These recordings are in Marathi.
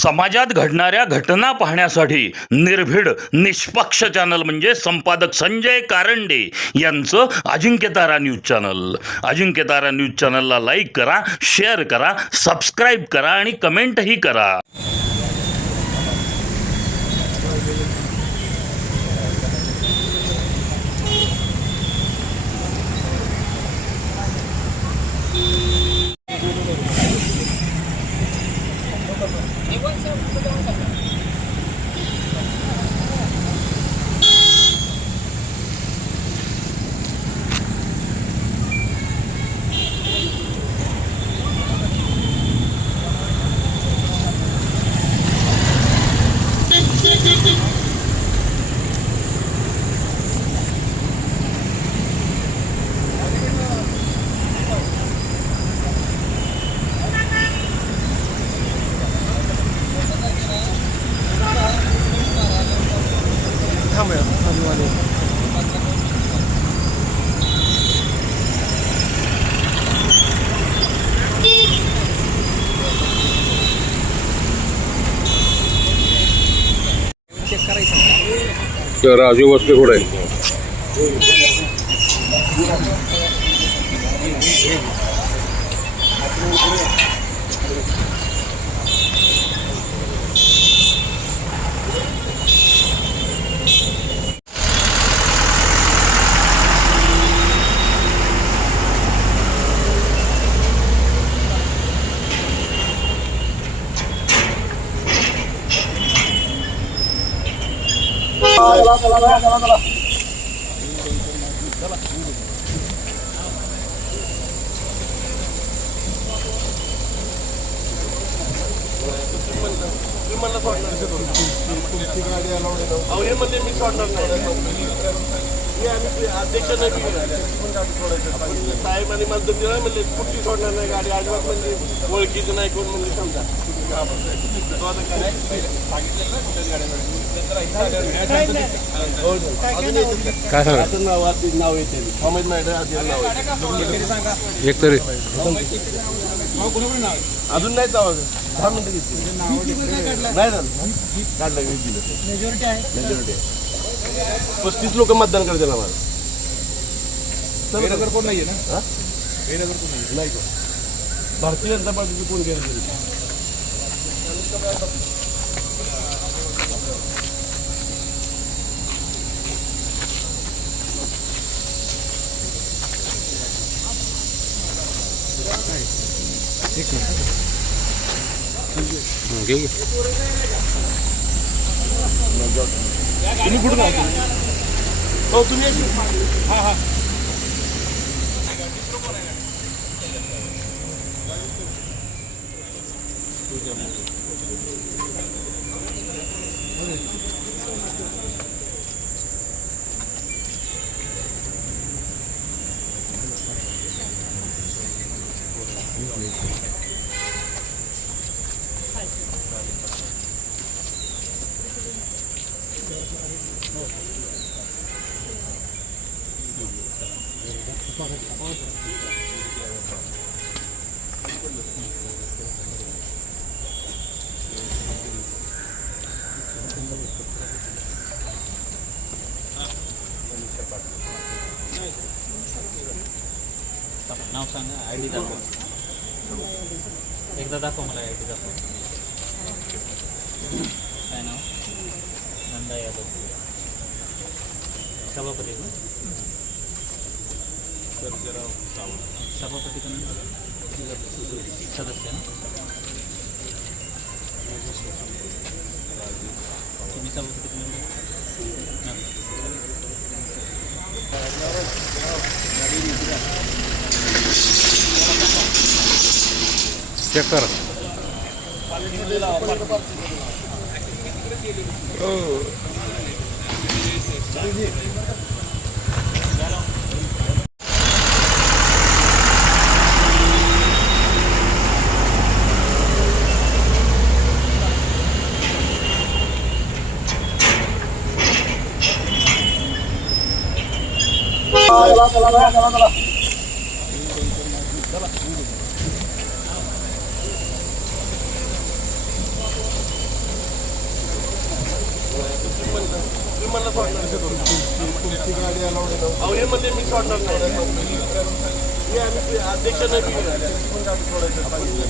समाजात घडणाऱ्या घटना पाहण्यासाठी निर्भीड निष्पक्ष चॅनल म्हणजे संपादक संजय कारंडे यांचं Ajinkyatara news channel. Ajinkyatara news चॅनलला लाईक करा, शेअर करा, सबस्क्राईब करा आणि कमेंटही करा. राजू बसले कुठे आहे? साहेबांनी मदत दिला म्हणजे कुठली सोडणार नाही गाडी अजिबात म्हणजे ओळखीचं नाही कोण म्हणजे समजा काय सांगा नाव येते अमित नाव एक तरी अजून नाही आवाज 10 मिनिटं नाही काढलं मेजॉरिटी आहे 35 लोक मतदान करतील आम्हाला. कोण नाहीये ना नाही का भारतीय जनता पार्टीची कोण गेलं तुम्ही कुठून हो तुम्ही हा हा नाव सांगा, आयडी दाखव, एकदा दाखव मला आयडी दाखव. काय नाव? नंदा यादव, सभापती का? सभापती का सदस्य ना तुम्ही सभापती चेक करा. तुम्ही मला सोडणार तुमची गाडी अहो हे म्हणजे मी सोडणार नाही. अध्यक्ष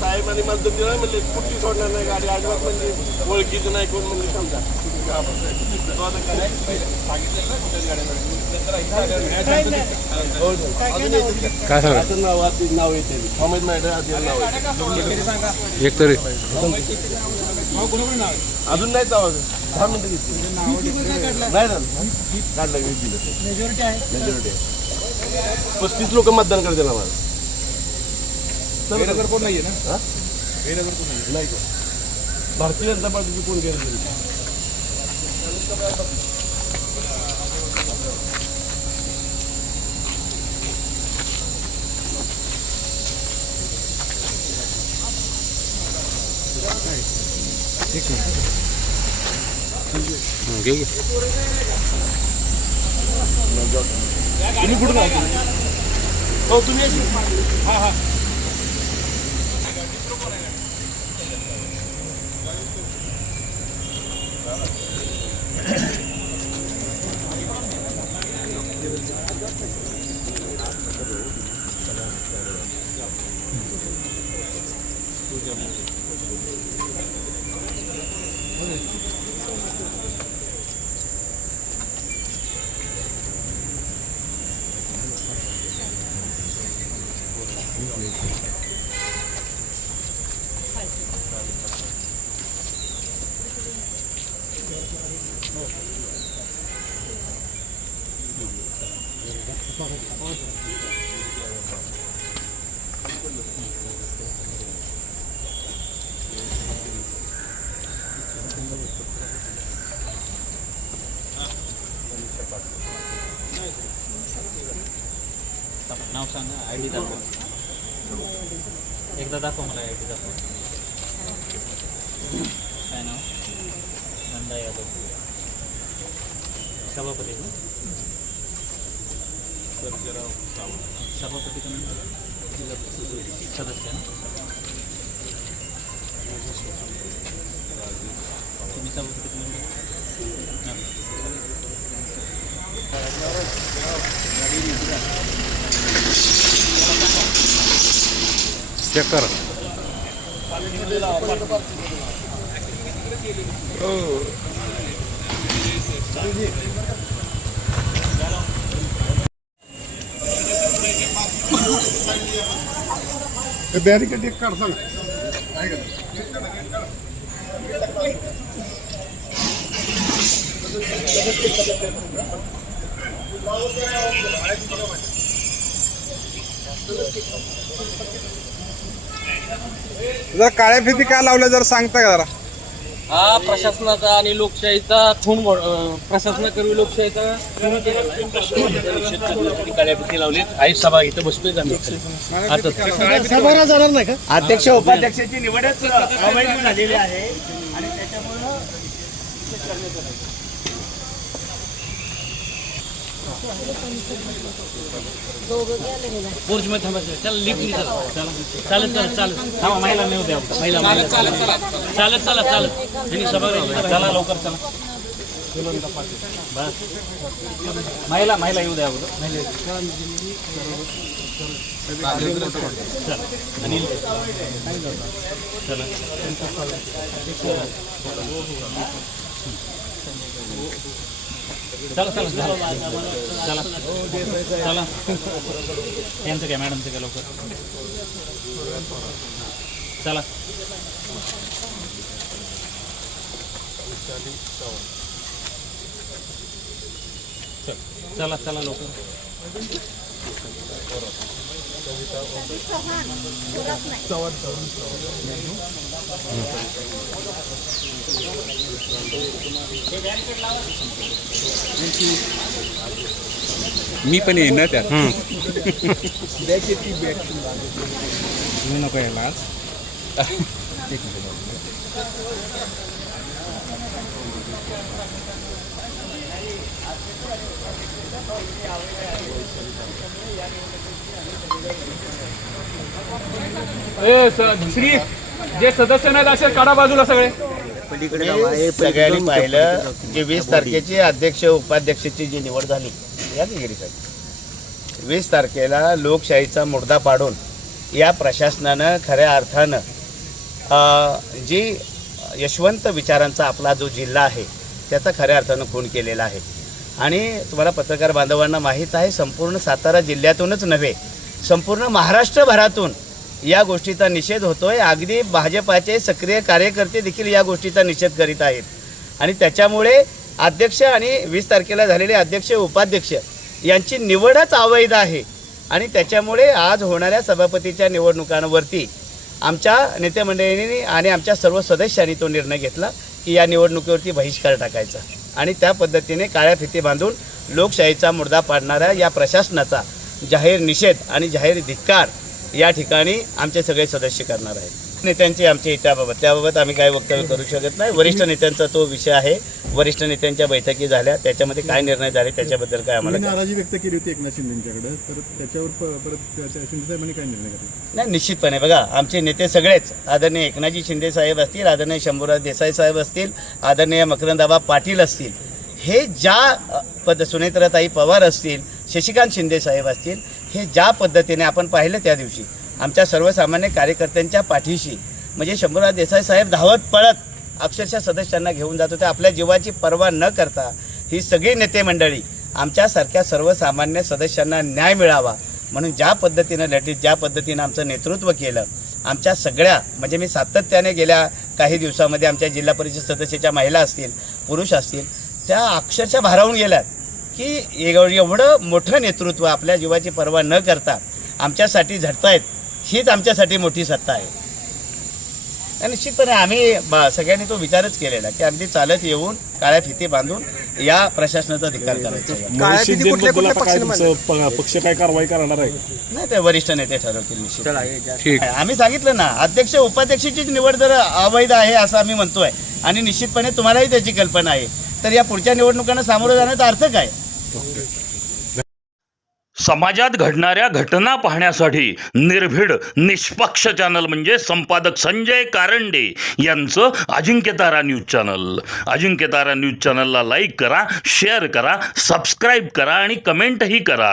साहेबांनी मला दिलं म्हणजे कुठली सोडणार नाही गाडी अजिबात म्हणजे ओळखीचं नाही कोण म्हणजे समजा काय सांगा नाव येते अमित नाव एक तरी अजून नाही आवाज 10 मिनिटं घेतली नाही काढलं मेजॉरिटी आहे 35 लोक मतदान करतील आम्हाला कोण नाहीये ना नाही भारतीय जनता पार्टीचे कोण गेले तुम्ही कुठून हो तुम्ही हां हां नाव सांगा आय डी दाखवा एकदा दाखवा मला आय डी दाखवा काय नाव नंदा यादव सभापती ना सभापती का सदस्य ना तुम्ही सभापती चेक करा बॅरिकेड एक काढता ना जर काळ्या फिती का लावल्या जर सांगता का जरा हा प्रशासनाचा आणि लोकशाहीचा खून प्रशासनाकरवी लोकशाहीचा खून काळ्यापट्टी लावली आई सभा इथं बसतोय आम्ही सभाला जाणार नाही का अध्यक्ष उपाध्यक्षाची निवडच अवैध झालेली आहे आणि त्याच्यामुळं पोर्च मध्ये थांबायचं चल लिफ्ट नाही चालत चालत थांबा महिला नेऊ द्या महिला चालत त्यांनी सभा चला लवकर चला बस महिला येऊ द्या अगोदर अनिल चला चला चला चला चला यांचं काय मॅडमचं काय लवकर चला चला चला लवकर मी पण येईन ना त्यात नको यायला आज श्री जे सदस्य नाहीत असे काढा बाजूला सगळे सगळ्यांनी पाहिलं जे 20 तारखेची अध्यक्ष उपाध्यक्षाची जी निवड झाली या गिरीसाठी 20 तारखेला लोकशाहीचा मुर्दा पाडून या प्रशासनानं खऱ्या अर्थानं जी यशवंत विचारांचा आपला जो जिल्हा आहे त्याचा खऱ्या अर्थानं खून केलेला आहे. आणि तुम्हाला पत्रकार बांधवांना माहीत आहे संपूर्ण सातारा जिल्ह्यातूनच नव्हे संपूर्ण महाराष्ट्रभरातून या गोष्टीचा निषेध होतोय. अगदी भाजपाचे सक्रिय कार्यकर्ते देखील या गोष्टीचा निषेध करीत आहेत. आणि त्याच्यामुळे अध्यक्ष आणि 20 तारखेला झालेले अध्यक्ष उपाध्यक्ष यांची निवडच अवैध आहे. आणि त्याच्यामुळे आज होणाऱ्या सभापतीच्या निवडणुकांवरती आमच्या नेतेमंडळींनी आणि आमच्या सर्व सदस्यांनी तो निर्णय घेतला की या निवडणुकीवरती बहिष्कार टाकायचा. आणि त्या पद्धतीने काळ्या फिती बांधून लोकशाहीचा मुर्दा पाडणाऱ्या या प्रशासनाचा जाहीर निषेध आणि जाहीर धिक्कार या ठिकाणी आमचे सगळे सदस्य करणार आहेत. नेत्यांची आमची त्याबाबत आम्ही काही वक्तव्य करू शकत नाही. वरिष्ठ नेत्यांचा तो विषय आहे. वरिष्ठ नेत्यांच्या बैठकी झाल्या त्याच्यामध्ये काय निर्णय झाले त्याच्याबद्दल काय आम्हाला नाराजी व्यक्त केली होती एकनाथ शिंदेंच्याकडे तर त्याच्यावर परत शिंदेसाहेबांनी काय निर्णय घेतला? नाही निश्चितपणे बघा आमचे नेते सगळेच आदरणीय एकनाथजी शिंदे साहेब असतील आदरणीय शंभूराज देसाई साहेब असतील आदरणीय मकरंदाबा पाटील असतील हे ज्या सुनेत्राताई पवार असतील शशिकांत शिंदे साहेब असतील हे ज्या पद्धतीने आपण पाहिलं त्या दिवशी आमच्या सर्वसामान्य कार्यकर्त्यांच्या पाठीशी म्हणजे शंभूराज देसाई साहेब धावत पळत अक्षरशः सदस्यांना घेऊन जात होते. आपल्या जीवाची पर्वा न करता ही सगळी नेते मंडळी आमच्यासारख्या सर्वसामान्य सदस्यांना न्याय मिळावा म्हणून ज्या पद्धतीनं लढीत ज्या पद्धतीनं आमचं नेतृत्व केलं आमच्या सगळ्या म्हणजे मी सातत्याने गेल्या काही दिवसामध्ये आमच्या जिल्हा परिषद सदस्याच्या महिला असतील पुरुष असतील त्या अक्षरशः भारावून गेल्यात की एवढं मोठं नेतृत्व आपल्या जीवाची पर्वा न करता आमच्यासाठी झटतायत हीच आमच्यासाठी मोठी सत्ता आहे. आणि निश्चितपणे आम्ही सगळ्यांनी तो विचारच केलेला की अगदी चालत येऊन काळ्या फिती बांधून या प्रशासनाचा धिक्कार करायचा पक्ष काय कारवाई करणार आहे? नाही ते वरिष्ठ नेते ठरवतील निश्चित. ठीक. आम्ही सांगितलं ना अध्यक्ष उपाध्यक्षाचीच निवड जर अवैध आहे असं आम्ही म्हणतोय आणि निश्चितपणे तुम्हालाही त्याची कल्पना आहे तर या पुढच्या निवडणुकांना सामोरं जाण्याचा अर्थ काय? समाजात घडणाऱ्या घटना पाहण्यासाठी निर्भीड निष्पक्ष चॅनल म्हणजे संपादक संजय कारंडे यांचं Ajinkyatara news channel. Ajinkyatara news चॅनलला लाईक करा, शेअर करा, सबस्क्राईब करा आणि कमेंटही करा.